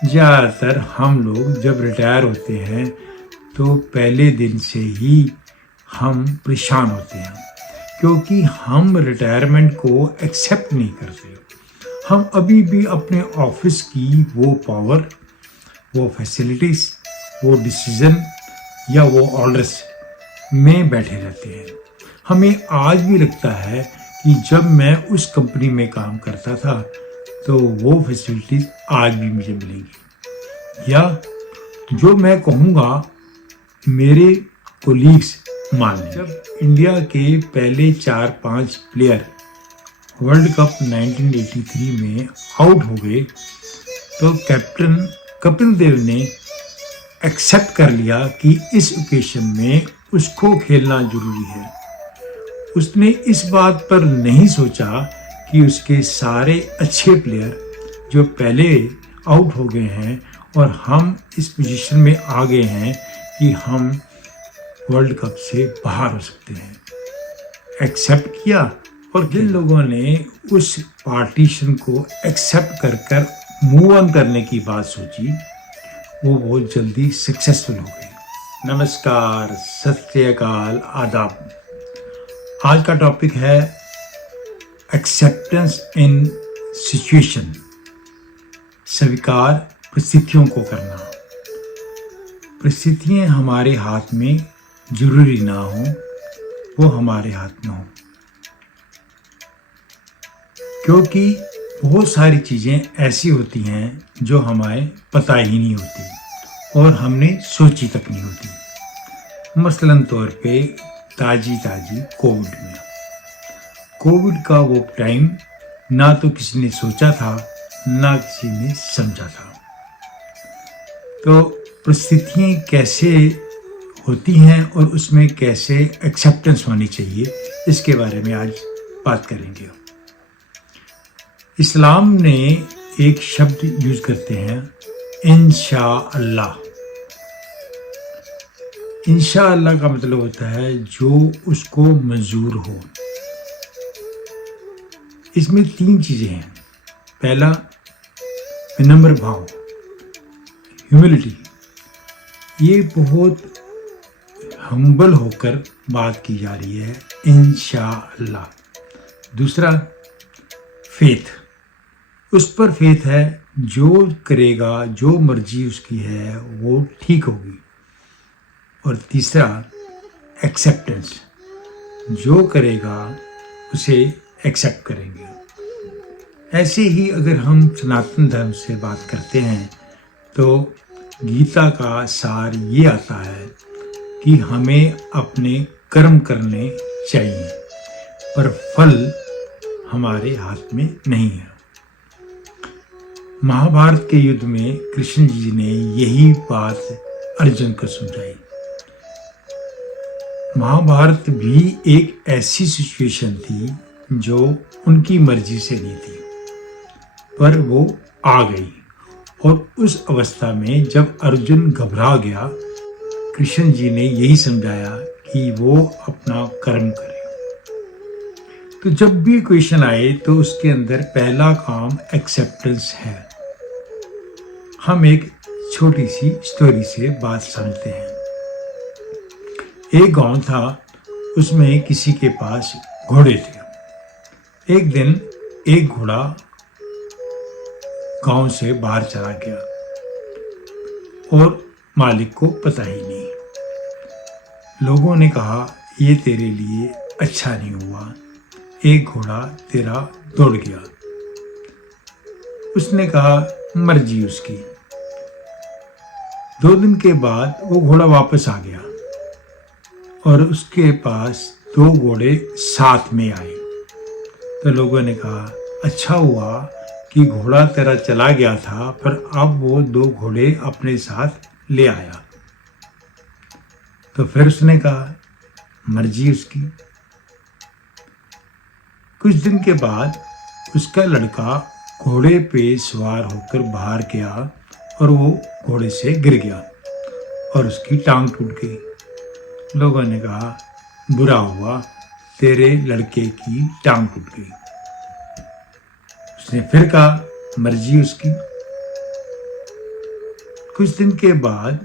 ज़्यादातर हम लोग जब रिटायर होते हैं तो पहले दिन से ही हम परेशान होते हैं, क्योंकि हम रिटायरमेंट को एक्सेप्ट नहीं करते। हम अभी भी अपने ऑफिस की वो पावर, वो फैसिलिटीज़, वो डिसीज़न या वो ऑर्डर्स में बैठे रहते हैं। हमें आज भी लगता है कि जब मैं उस कंपनी में काम करता था तो वो फैसिलिटीज़ आज भी मुझे मिलेंगी, या जो मैं कहूँगा मेरे कोलीग्स मान लें। जब इंडिया के पहले 4-5 प्लेयर वर्ल्ड कप 1983 में आउट हो गए तो कैप्टन कपिल देव ने एक्सेप्ट कर लिया कि इस ओकेशन में उसको खेलना जरूरी है। उसने इस बात पर नहीं सोचा कि उसके सारे अच्छे प्लेयर जो पहले आउट हो गए हैं और हम इस पोजीशन में आ गए हैं कि हम वर्ल्ड कप से बाहर हो सकते हैं, एक्सेप्ट किया। और जिन लोगों ने उस पार्टीशन को एक्सेप्ट कर मूव ऑन करने की बात सोची वो बहुत जल्दी सक्सेसफुल हो गए। नमस्कार, सत श्री अकाल, आदाब। आज का टॉपिक है एक्सेप्टेंस इन सिचुएशन, स्वीकार परिस्थितियों को करना। परिस्थितियाँ हमारे हाथ में जरूरी ना हो, वो हमारे हाथ में हो, क्योंकि बहुत सारी चीज़ें ऐसी होती हैं जो हमें पता ही नहीं होती और हमने सोची तक नहीं होती। मसलन तौर पे ताजी कोविड का वो टाइम ना तो किसी ने सोचा था ना किसी ने समझा था। तो परिस्थितियाँ कैसे होती हैं और उसमें कैसे एक्सेप्टेंस होनी चाहिए, इसके बारे में आज बात करेंगे। इस्लाम ने एक शब्द यूज करते हैं, इंशाअल्लाह। इंशाअल्लाह का मतलब होता है जो उसको मंजूर हो। इसमें 3 चीज़ें हैं। पहला, विनम्र भाव, ह्यूमिलिटी, ये बहुत हम्बल होकर बात की जा रही है, इंशाअल्लाह। दूसरा, फेथ, उस पर फेथ है, जो करेगा, जो मर्जी उसकी है वो ठीक होगी। और तीसरा, एक्सेप्टेंस, जो करेगा उसे एक्सेप्ट करेंगे। ऐसे ही अगर हम सनातन धर्म से बात करते हैं तो गीता का सार ये आता है कि हमें अपने कर्म करने चाहिए, पर फल हमारे हाथ में नहीं है। महाभारत के युद्ध में कृष्ण जी ने यही बात अर्जुन को समझाई। महाभारत भी एक ऐसी सिचुएशन थी जो उनकी मर्जी से नहीं थी, पर वो आ गई। और उस अवस्था में जब अर्जुन घबरा गया, कृष्ण जी ने यही समझाया कि वो अपना कर्म करे। तो जब भी क्वेश्चन आए तो उसके अंदर पहला काम एक्सेप्टेंस है। हम एक छोटी सी स्टोरी से बात समझते हैं। एक गांव था, उसमें किसी के पास घोड़े थे। एक दिन एक घोड़ा गांव से बाहर चला गया और मालिक को पता ही नहीं। लोगों ने कहा, ये तेरे लिए अच्छा नहीं हुआ, एक घोड़ा तेरा दौड़ गया। उसने कहा, मर्जी उसकी। 2 दिन के बाद वो घोड़ा वापस आ गया और उसके पास 2 घोड़े साथ में आए। तो लोगों ने कहा, अच्छा हुआ कि घोड़ा तेरा चला गया था, पर अब वो 2 घोड़े अपने साथ ले आया। तो फिर उसने कहा, मर्जी उसकी। कुछ दिन के बाद उसका लड़का घोड़े पे सवार होकर बाहर गया और वो घोड़े से गिर गया और उसकी टांग टूट गई। लोगों ने कहा, बुरा हुआ, तेरे लड़के की टांग टूट गई। उसने फिर कहा, मर्जी उसकी। कुछ दिन के बाद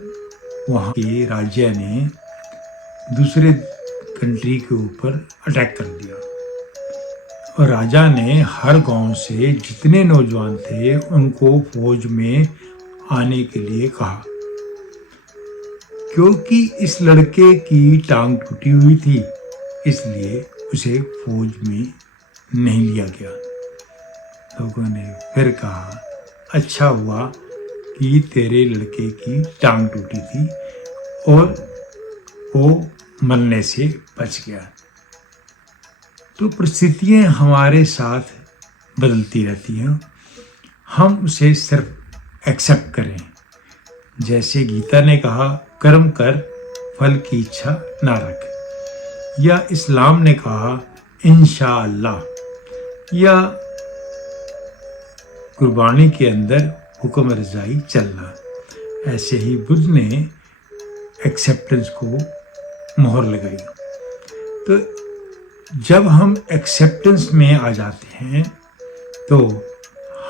वहाँ के राज्य ने दूसरे कंट्री के ऊपर अटैक कर दिया और राजा ने हर गांव से जितने नौजवान थे उनको फौज में आने के लिए कहा, क्योंकि इस लड़के की टांग टूटी हुई थी इसलिए उसे फौज में नहीं लिया गया। लोगों ने फिर कहा, अच्छा हुआ कि तेरे लड़के की टांग टूटी थी और वो मरने से बच गया। तो परिस्थितियाँ हमारे साथ बदलती रहती हैं, हम उसे सिर्फ एक्सेप्ट करें। जैसे गीता ने कहा, कर्म कर फल की इच्छा ना रख, या इस्लाम ने कहा इंशाअल्लाह, या कुर्बानी के अंदर हुक्म रजाई चलना। ऐसे ही बुद्ध ने एक्सेप्टेंस को मोहर लगाई। तो जब हम एक्सेप्टेंस में आ जाते हैं तो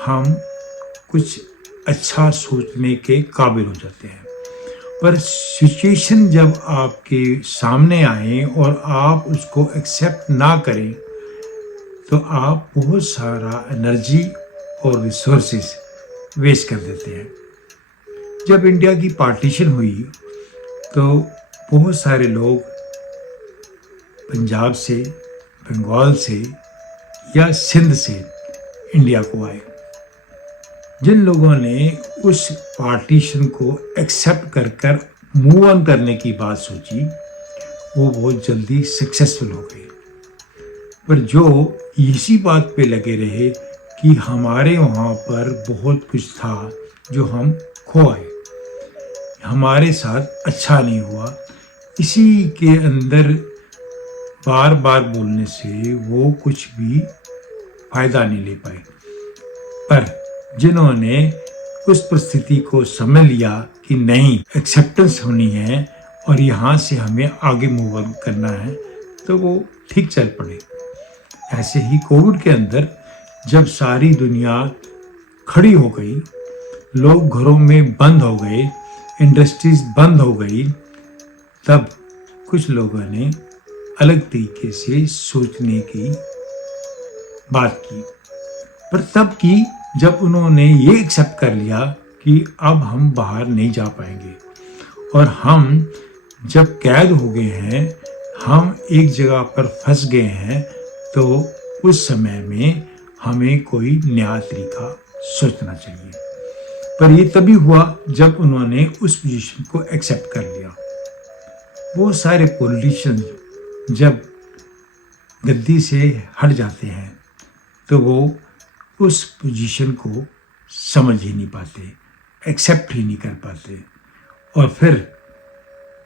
हम कुछ अच्छा सोचने के काबिल हो जाते हैं। पर सिचुएशन जब आपके सामने आए और आप उसको एक्सेप्ट ना करें तो आप बहुत सारा एनर्जी और रिसोर्सेस वेस्ट कर देते हैं। जब इंडिया की पार्टीशन हुई तो बहुत सारे लोग पंजाब से, बंगाल से या सिंध से इंडिया को आए। जिन लोगों ने उस पार्टीशन को एक्सेप्ट कर कर मूव ऑन करने की बात सोची वो बहुत जल्दी सक्सेसफुल हो गए। पर जो इसी बात पे लगे रहे कि हमारे वहाँ पर बहुत कुछ था जो हम खो आए, हमारे साथ अच्छा नहीं हुआ, इसी के अंदर बार बार बोलने से वो कुछ भी फायदा नहीं ले पाए। पर जिन्होंने उस परिस्थिति को समझ लिया कि नहीं, एक्सेप्टेंस होनी है और यहाँ से हमें आगे मूव ऑन करना है, तो वो ठीक चल पड़े। ऐसे ही कोविड के अंदर जब सारी दुनिया खड़ी हो गई, लोग घरों में बंद हो गए, इंडस्ट्रीज बंद हो गई, तब कुछ लोगों ने अलग तरीके से सोचने की बात की। पर तब की जब उन्होंने ये एक्सेप्ट कर लिया कि अब हम बाहर नहीं जा पाएंगे और हम जब कैद हो गए हैं, हम एक जगह पर फंस गए हैं, तो उस समय में हमें कोई नया तरीका सोचना चाहिए। पर ये तभी हुआ जब उन्होंने उस पोजीशन को एक्सेप्ट कर लिया। वो सारे पॉलिटिशियन जब गद्दी से हट जाते हैं तो वो उस पोजीशन को समझ ही नहीं पाते, एक्सेप्ट ही नहीं कर पाते और फिर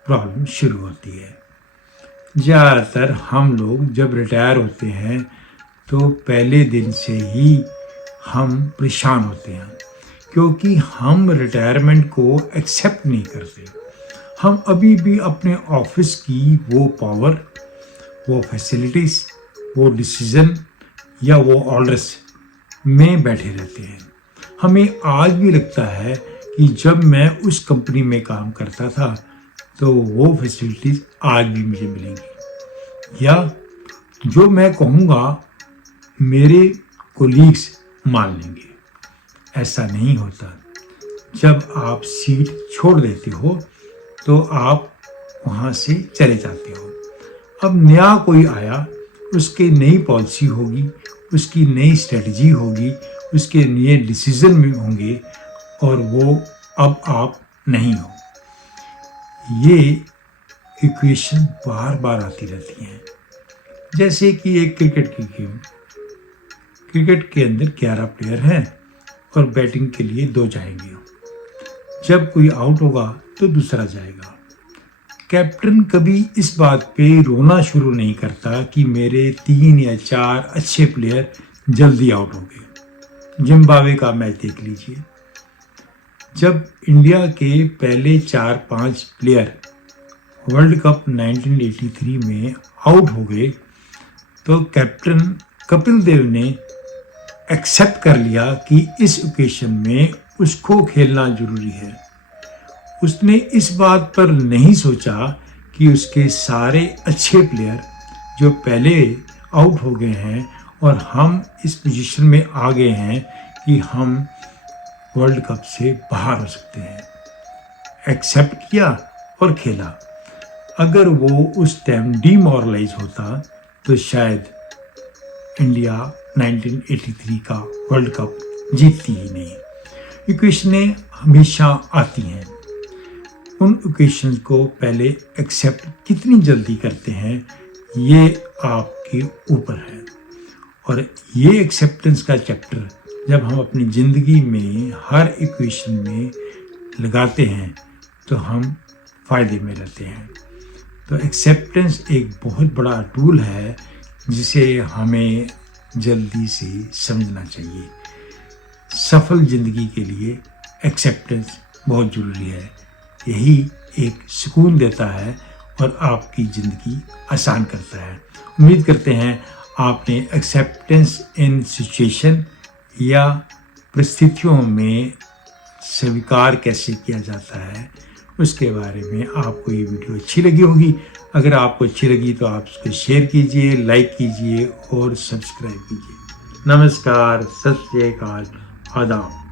प्रॉब्लम शुरू होती है। ज़्यादातर हम लोग जब रिटायर होते हैं तो पहले दिन से ही हम परेशान होते हैं, क्योंकि हम रिटायरमेंट को एक्सेप्ट नहीं करते। हम अभी भी अपने ऑफिस की वो पावर, वो फैसिलिटीज़, वो डिसीज़न या वो ऑर्डर्स में बैठे रहते हैं। हमें आज भी लगता है कि जब मैं उस कंपनी में काम करता था तो वो फैसिलिटीज़ आज भी मुझे मिलेंगी, या जो मैं कहूँगा मेरे कोलीग्स मान लेंगे। ऐसा नहीं होता। जब आप सीट छोड़ देते हो तो आप वहाँ से चले जाते हो। अब नया कोई आया, उसकी नई पॉलिसी होगी, उसकी नई स्ट्रेटजी होगी, उसके नए डिसीजन में होंगे और वो अब आप नहीं हो। ये इक्वेशन बार बार आती रहती हैं। जैसे कि एक क्रिकेट की गेम, क्रिकेट के अंदर 11 प्लेयर हैं और बैटिंग के लिए 2 जाएंगे। जब कोई आउट होगा तो दूसरा जाएगा। कैप्टन कभी इस बात पे रोना शुरू नहीं करता कि मेरे 3 या 4 अच्छे प्लेयर जल्दी आउट हो गए। जिम्बाब्वे का मैच देख लीजिए, जब इंडिया के पहले 4-5 प्लेयर वर्ल्ड कप 1983 में आउट हो गए तो कैप्टन कपिल देव ने एक्सेप्ट कर लिया कि इस ओकेशन में उसको खेलना जरूरी है। उसने इस बात पर नहीं सोचा कि उसके सारे अच्छे प्लेयर जो पहले आउट हो गए हैं और हम इस पोजीशन में आ गए हैं कि हम वर्ल्ड कप से बाहर हो सकते हैं। एक्सेप्ट किया और खेला। अगर वो उस टाइम डीमोरलाइज होता तो शायद इंडिया 1983 का वर्ल्ड कप जीतती ही नहीं। इक्वेशनें हमेशा आती हैं, उन इक्वेशंस को पहले एक्सेप्ट कितनी जल्दी करते हैं ये आपके ऊपर है। और ये एक्सेप्टेंस का चैप्टर जब हम अपनी ज़िंदगी में हर इक्वेशन में लगाते हैं तो हम फ़ायदे में रहते हैं। तो एक्सेप्टेंस एक बहुत बड़ा टूल है जिसे हमें जल्दी से समझना चाहिए। सफल ज़िंदगी के लिए एक्सेप्टेंस बहुत ज़रूरी है। यही एक सुकून देता है और आपकी ज़िंदगी आसान करता है। उम्मीद करते हैं आपने एक्सेप्टेंस इन सिचुएशन या परिस्थितियों में स्वीकार कैसे किया जाता है उसके बारे में आपको ये वीडियो अच्छी लगी होगी। अगर आपको अच्छी लगी तो आप उसको शेयर कीजिए, लाइक कीजिए और सब्सक्राइब कीजिए। नमस्कार, सत श्री अकाल, आदाब।